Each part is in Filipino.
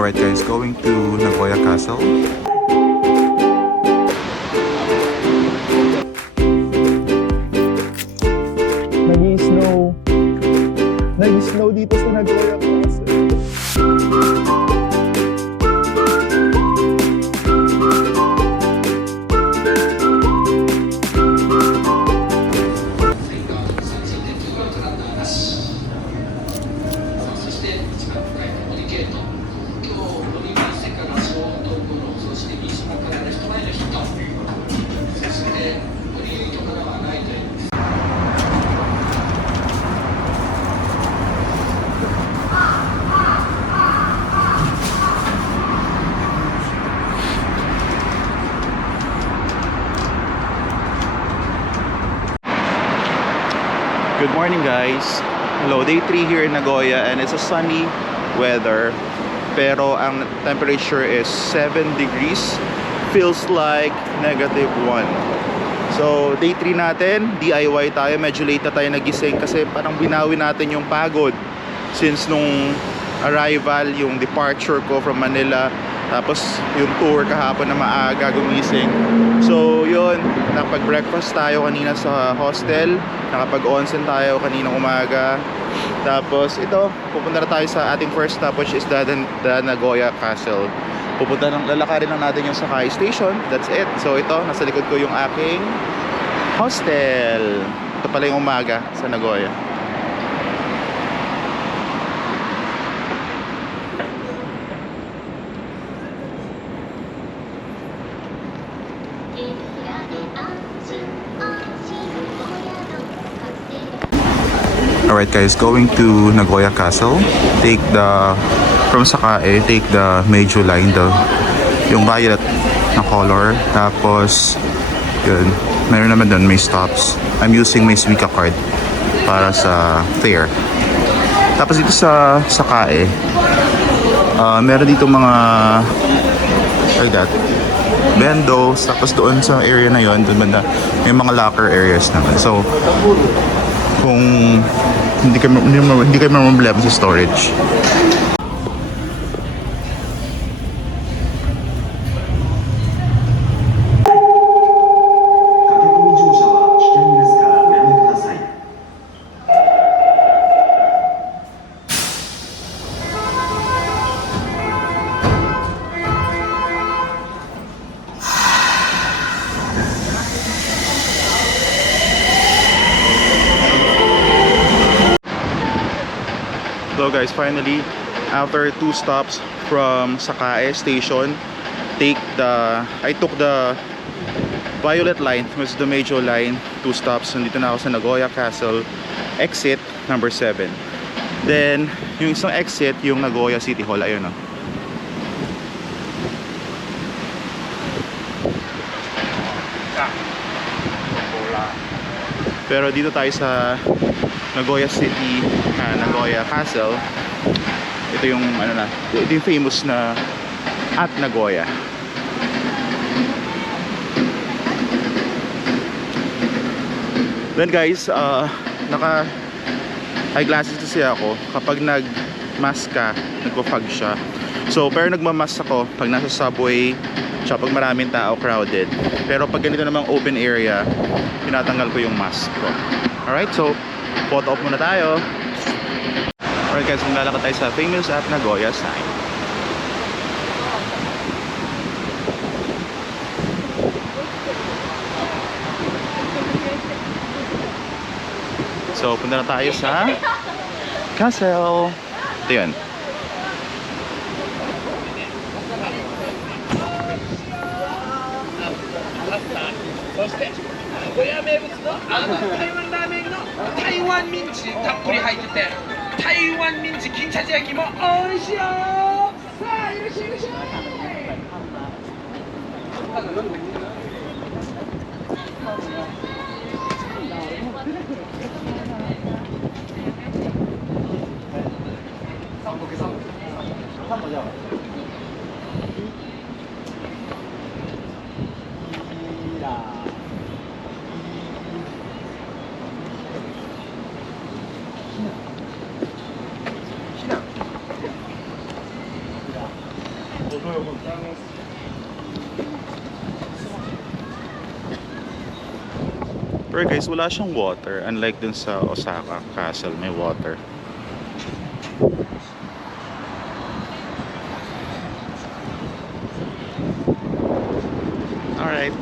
Alright guys, going to Nagoya Castle. Nag-i-snow. Nag-i-snow dito sa Nagoya Castle. Good morning guys. Hello, day 3 here in Nagoya and it's a sunny weather. Pero ang temperature is 7 degrees. Feels like -1. So day 3 natin, DIY tayo. Medyo late na tayo nagising kasi parang binawi natin yung pagod since nung arrival, yung departure ko from Manila. Tapos yung tour kahapon na maaga gumising. So yun, nakapag-breakfast tayo kanina sa hostel. Nakapag-onsen tayo kaninang umaga. Tapos ito, pupunta na tayo sa ating first stop, which is the Nagoya Castle. Lalakarin lang natin yung Sakai Station. That's it. So ito, nasa likod ko yung aking hostel. Ito pala yung umaga sa Nagoya. Alright guys, going to Nagoya Castle. Take the, from Sakae, take the Meiju line, yung violet na color. Tapos, yun, meron naman doon may stops. I'm using my Suica card para sa fare. Tapos dito sa Sakae, meron dito mga, like that, bendos. Tapos doon sa area na yun, doon banda, may mga locker areas naman. So, kung hindi kayo problema sa storage. So guys, finally, after 2 stops from Sakae Station, I took the violet line, which is the Meiju line, 2 stops. Nandito na ako sa Nagoya Castle, exit number 7. Then, yung isang exit, yung Nagoya City Hall, ayun o. Pero dito tayo sa Nagoya City, Nagoya Castle. Ito yung ano na, ito yung famous na at Nagoya. Then guys, naka eyeglasses kasi ako. Kapag nag-mask ka, nagpo-fog siya. So pero nagmamask ako pag nasa subway, tsaka pag maraming tao, crowded. Pero pag ganito namang open area, tinatanggal ko yung mask ko. Alright, so photo op muna tayo. Alright guys, maglalakad tayo sa famous at Nagoya sign. So punta na tayo sa castle. Ito yun. Pero guys, wala siyang water. Unlike dun sa Osaka Castle, may water. Alright.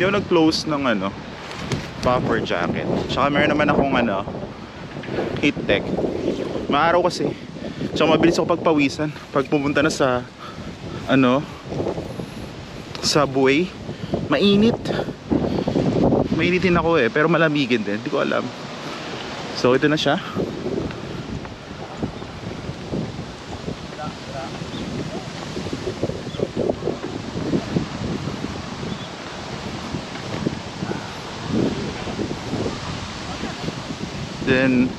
Hindi ako nag-close ng puffer jacket. Tsaka meron naman akong heat tech. Maaraw kasi. Tsaka mabilis ako pagpawisan pag pumunta na sa subway. Mainit. Mainitin ako pero malamigin din. Hindi ko alam. So ito na siya. Then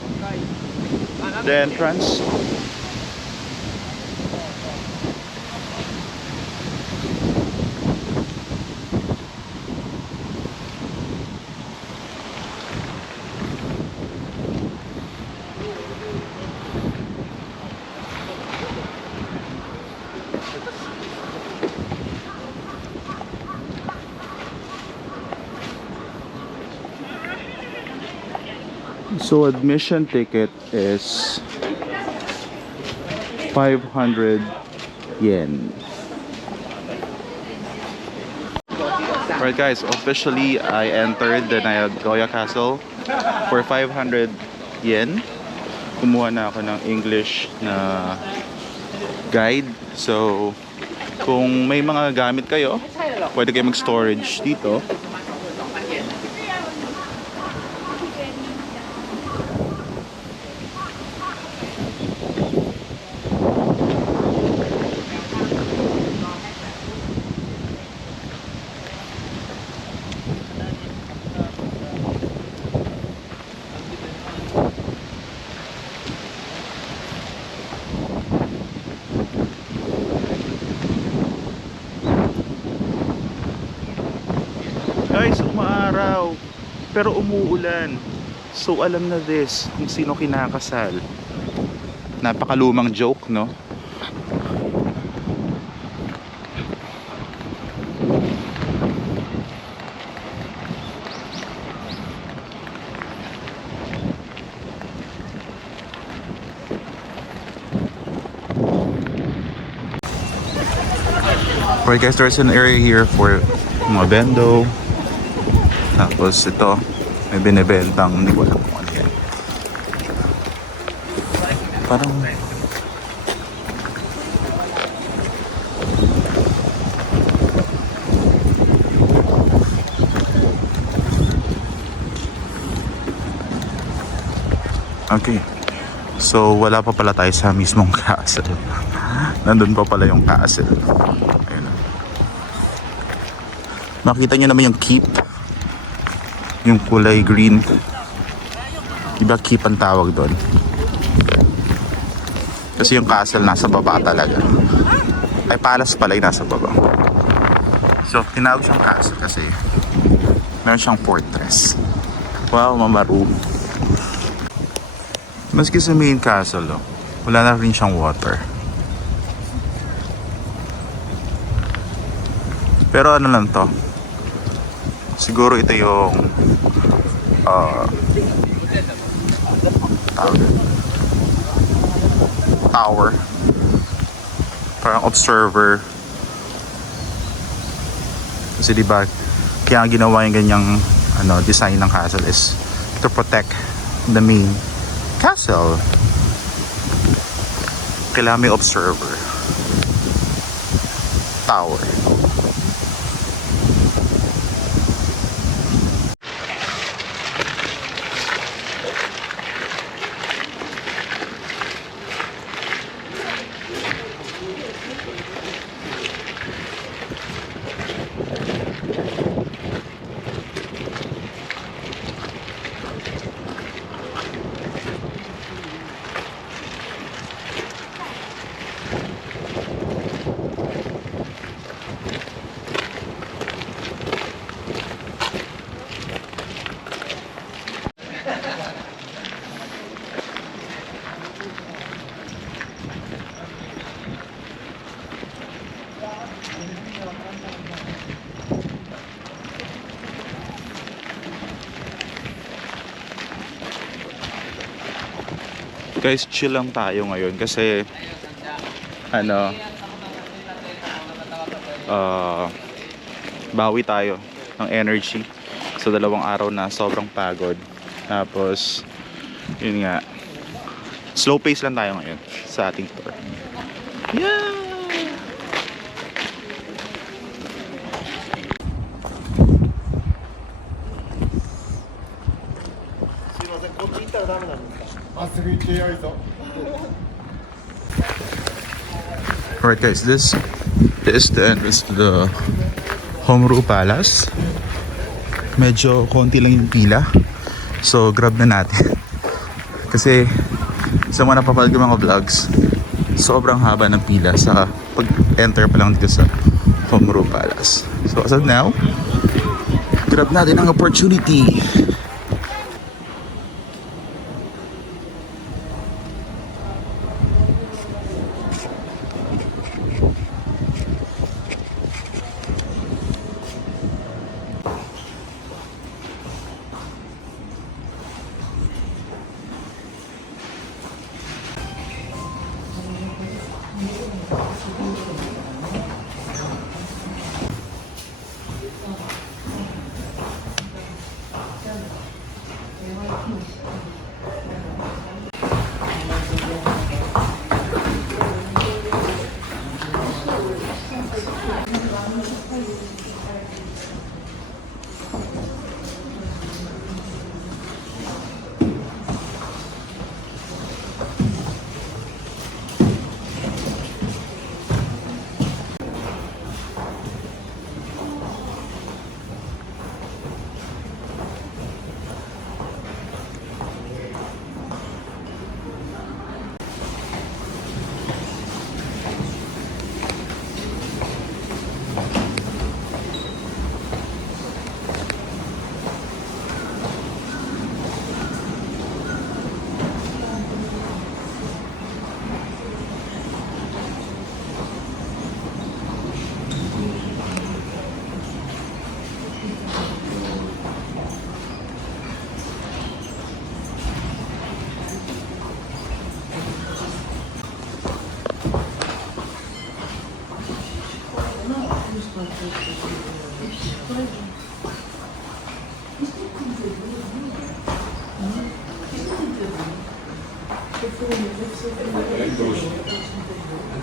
the entrance. So admission ticket is 500 yen. Alright guys, officially I entered the Nagoya Castle for 500 yen. Kumuha na ako ng English na guide. So kung may mga gamit kayo, pwede kayo mag-storage dito. Guys, umaaraw pero umuulan. So alam na this kung sino kinakasal. Napakalumang joke, no? Alright guys, there's an area here for mga bendo. Tapos ito, may binibentang, hindi ko alam kung ano yan. Parang okay. So wala pa pala tayo sa mismong castle. Nandun pa pala yung castle. Ayun. Makita nyo naman yung keep. Yung kulay green. Diba keep ang tawag doon? Kasi yung castle nasa baba talaga. Ay, palace pala yung nasa baba. So tinawag siyang castle kasi meron siyang fortress. Wow, mamaru. Maski sa main castle, wala na rin siyang water. Pero ano lang to, siguro ito yung tower, parang observer Kasi di ba kaya ginawa yung ganyang design ng castle is to protect the main castle. Kailangan may observer tower. Guys, chill lang tayo ngayon kasi bawi tayo ng energy sa 2 araw na sobrang pagod. Tapos yun nga, slow pace lang tayo ngayon sa ating tour. Yeah! Alright guys, this is the entrance to the Homru Palace. Medyo konti lang yung pila, so grab na natin. Kasi sa mga napapalad ko mga vlogs, sobrang haba ng pila sa pag-enter pa lang dito sa Homru Palace. So as of now, grab natin ang opportunity.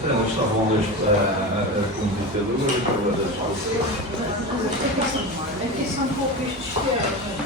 Nós estavam com ditadura e todas as coisas. Aqui são poucos de esquerda.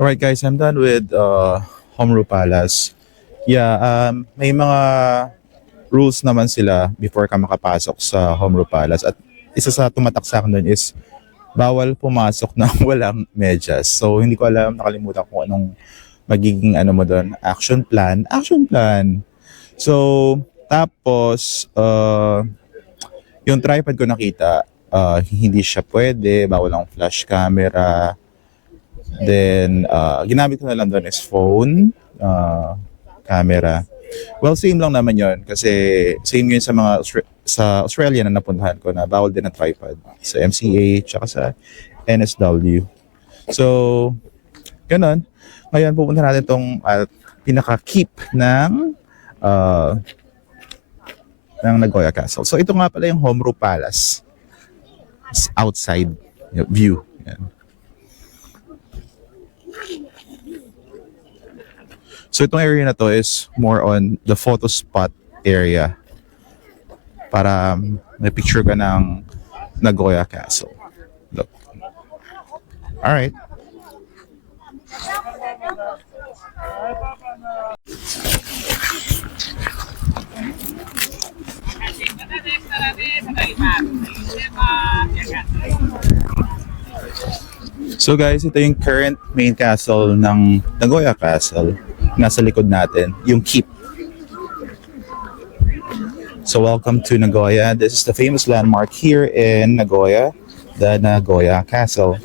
Alright guys, I'm done with Homru Palace. Yeah, may mga rules naman sila before ka makapasok sa Homru Palace. At isa sa tumatak sa akin doon is bawal pumasok ng walang medyas. So hindi ko alam, nakalimutan ko anong magiging ano mo doon, action plan. So tapos yung tripod ko nakita, hindi siya pwede, bawal ang flash camera. Then ginamit ko na lang doon is phone, camera. Well, same lang naman yon kasi same yun sa mga sa Australia na napuntahan ko na bawal din ang tripod sa MCA tsaka sa NSW. So, ganun. Ngayon pupunta natin tong pinaka-keep ng Nagoya Castle. So, ito nga pala yung Homru Palace. It's outside view. Yan. So itong area na to is more on the photo spot area para may picture ka ng Nagoya Castle. Look. Alright. So guys, ito yung current main castle ng Nagoya Castle. Nasa likod natin, yung keep. So welcome to Nagoya. This is the famous landmark here in Nagoya, the Nagoya Castle.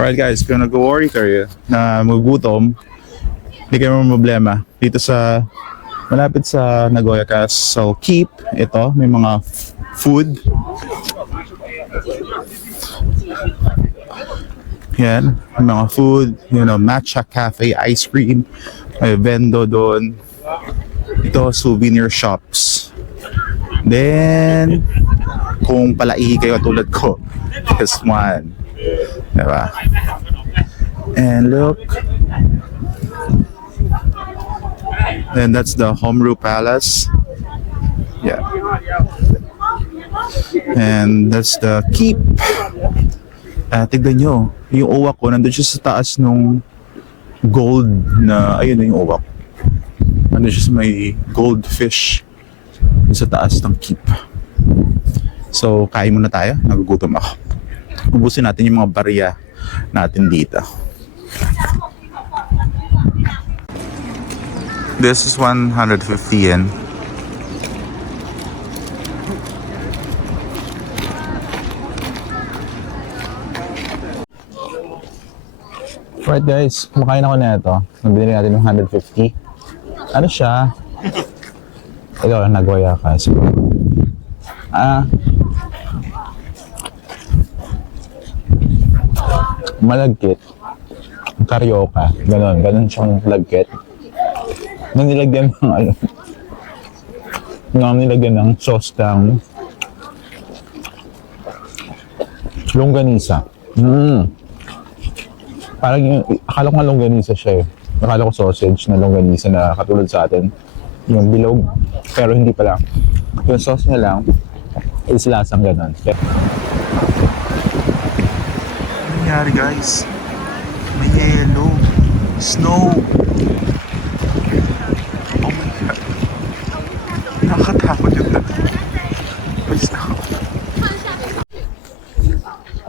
Alright guys, kung nag-worry kayo na magugutom, hindi kayo problema. Dito sa, malapit sa Nagoya Castle Keep, ito, may mga food. Yan, may mga food, you know, matcha cafe, ice cream, may vendo doon. Ito, souvenir shops. Then, kung palaihi kayo tulad ko, this one. Diba? And look. Then that's the Homru Palace. Yeah. And that's the keep. Tignan nyo. Yung uwak ko, nandun siya sa taas nung gold na, ayun na yung uwak. Nandun siya sa may goldfish sa taas ng keep. So, kain muna tayo. Nagugutom ako. Ubusin natin yung mga barya natin dito. This is 150 yen. Right guys, kumakain ako na ito. Nabili natin yung 150. Ano siya? Ito, Nagoya Castle. Malagkit. Karyoka. Ganon siyang lagkit. Nung nilagyan ng ano. Nung nilagyan ng sauce ng longganisa. Parang yung, akala ko nga longganisa siya eh. Akala ko sausage na longganisa na katulad sa atin. Yung bilog. Pero hindi pala. Yung sauce niya lang is lasang ganon. Nangyari guys, may yellow, snow. Oh my god, nakakatakot yun.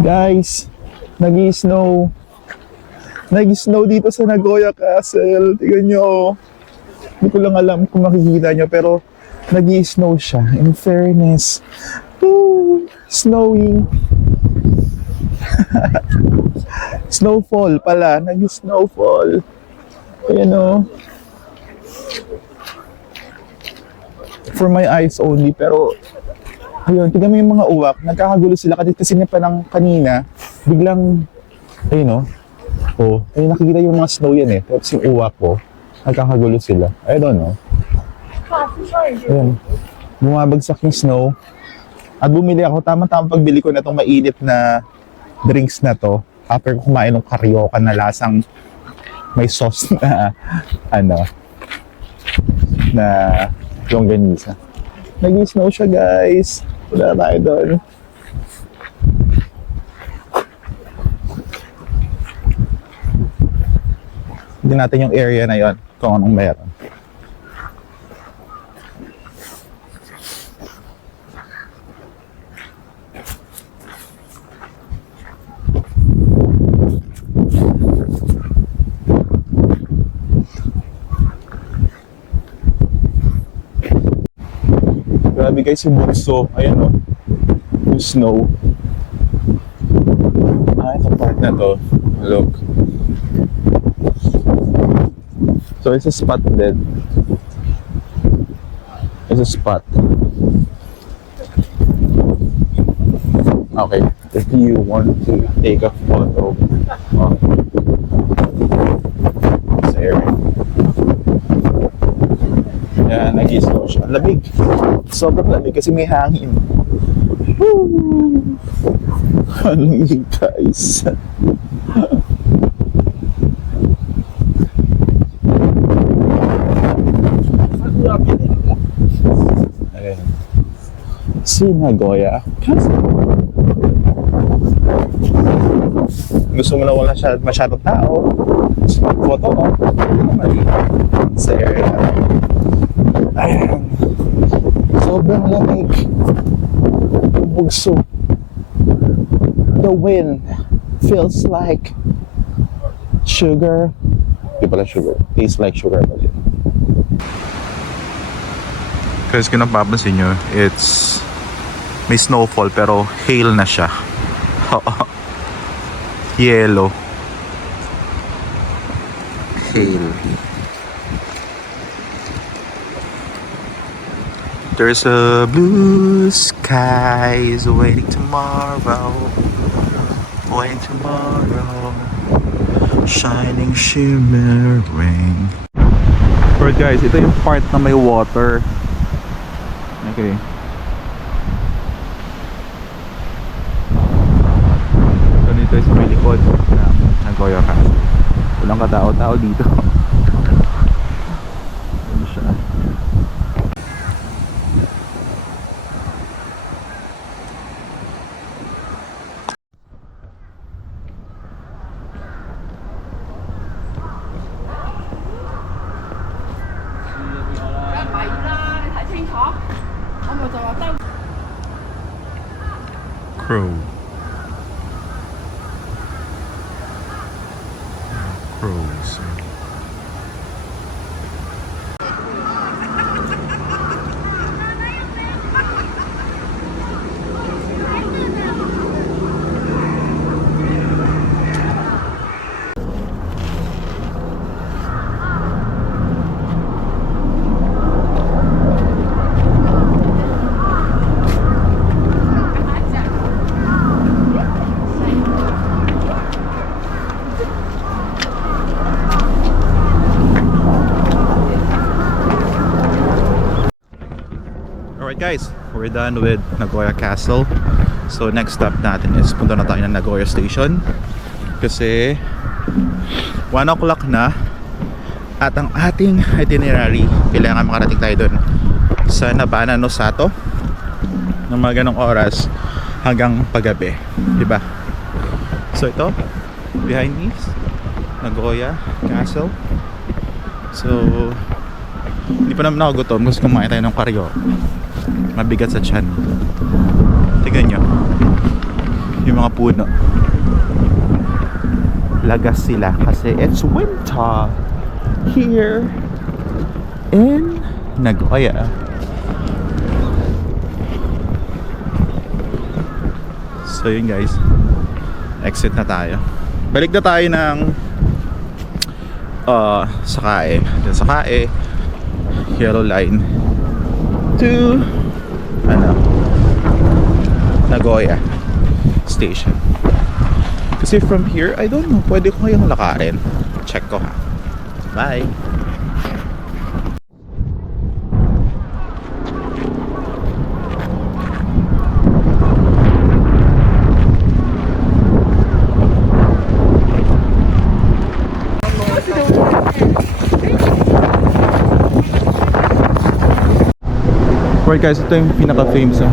Guys, nag-snow dito sa Nagoya Castle. Tingnan nyo. Hindi ko lang alam kung makikita nyo, pero nag-snow siya. In fairness. Woo! Snowing. Snowfall pala. Nag-snowfall. Ayan o. For my eyes only, pero Ayun, tignan mo yung mga uwak. Nagkakagulo sila kasi na pa lang kanina, biglang, ayun ayun, nakikita yung mga snow yan eh. Tapos yung uwak ko, nagkakagulo sila. I don't know. Ayun, bumabagsak yung snow. At bumili ako, tama-tama pagbili ko na itong mainit na drinks na to. After ko kumain ng karyoka na lasang may sauce na, na longganisa. Nag-snow siya, guys. Wala tayo doon. Hindi natin yung area na yon kung anong meron. Grabe guys yung bukso. Ayan yung snow. Itong part na to. Look. So it's a spot then. It's a spot. Okay. If you want to take a photo of this area. Yan, nag-snow siya. Lamig. Sobrang lamig kasi may hangin. Woo! Lamig, guys. Ayan. Si Nagoya. Gusto mo na wala masyadong tao. Photo ko. Mali. Sa area. Ayan. Sobrang lamig. Yung bugso. The wind feels like sugar. Di pala sugar. Tastes like sugar. Kasi kung napapansin nyo, it's may snowfall pero hail na siya. Yellow. Hail. There's a blue skies waiting tomorrow. Waiting tomorrow. Shining, shimmering. Alright guys, ito yung part na may water. Okay. Ganito yung sa may likod ng Nagoya Castle. Walang katao-tao dito. Ano siya? Crow. Crows. Alright guys, we're done with Nagoya Castle. So next stop natin is punta na tayo ng Nagoya Station. Kasi 1 o'clock na. At ang ating itinerary, kailangan makarating tayo dun sa Nabana no Sato ng mga ganong oras hanggang paggabi, diba? So ito, behind me, Nagoya Castle. So hindi pa naman ako gutom, gusto kumain tayo ng karyo. Mabigat sa tiyan. Tignan nyo yung mga puno, lagas sila kasi it's winter here in Nagoya. So yun guys, exit na tayo. Balik na tayo ng Sakae. Then Sakae, Yellow Line to Nagoya Station. Kasi from here, I don't know, pwede ko kayang lakarin. Check ko ha. Bye! Alright guys, ito yung pinaka-famous na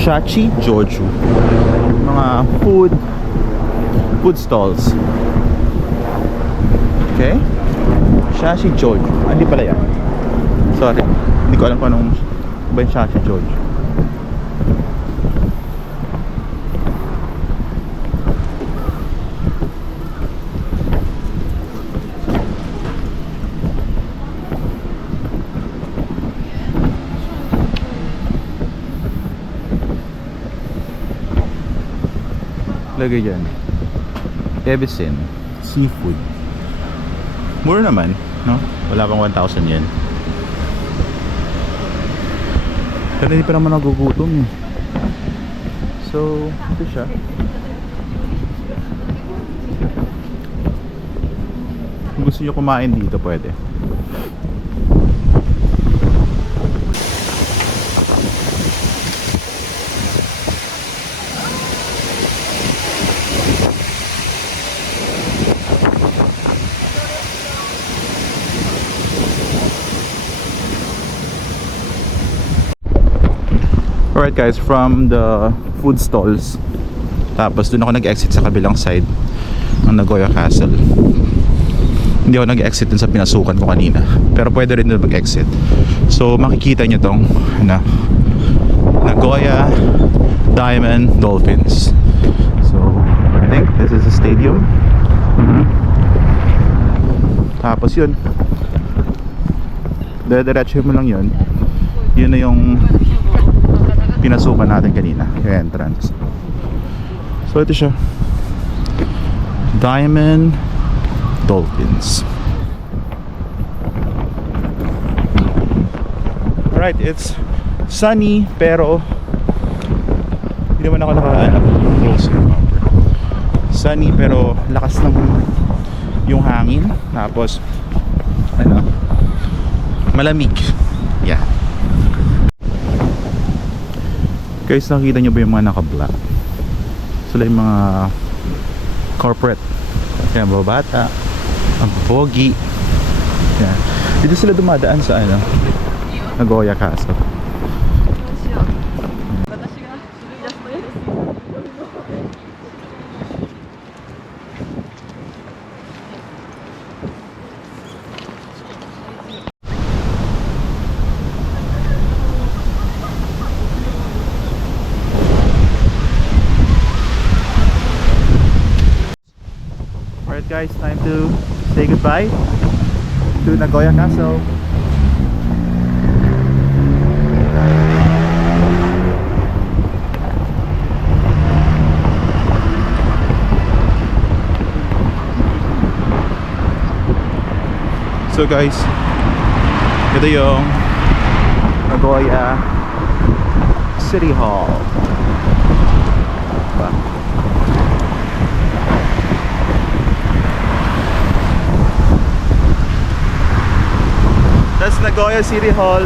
Shachi Joju. Mga food stalls. Okay? Shachi Joju. Ah, hindi pala yan. Sorry. Hindi ko alam kung anong ba yung Shachi Joju. Lagay dyan Ebisin Seafood. Mura naman, no? Wala pang 1,000 yen. Pero hindi pa naman nagugutom eh. So, ito siya. Kung gusto nyo kumain dito, pwede. Alright guys, from the food stalls, tapos dun ako nag-exit sa kabilang side ng Nagoya Castle. Hindi ako nag-exit dun sa pinasukan ko kanina, pero pwede rin dun mag-exit. So makikita nyo tong Nagoya Diamond Dolphins. So I think this is the stadium. Tapos yun, diretso mo lang yun. Yun na yung pinasukan natin kanina, yung entrance. So ito siya, Diamond Dolphins. Alright, it's sunny pero hindi naman ako sunny pero lakas ng yung hangin, tapos malamig. Yeah. Guys, nakikita nyo ba yung mga naka-black? Sila yung mga corporate. Kaya babata, ang pogi. Yan. Dito sila dumadaan sa Nagoya Castle. Alright guys, time to say goodbye to Nagoya Castle. So guys, ito yung Nagoya City Hall. That's Nagoya City Hall.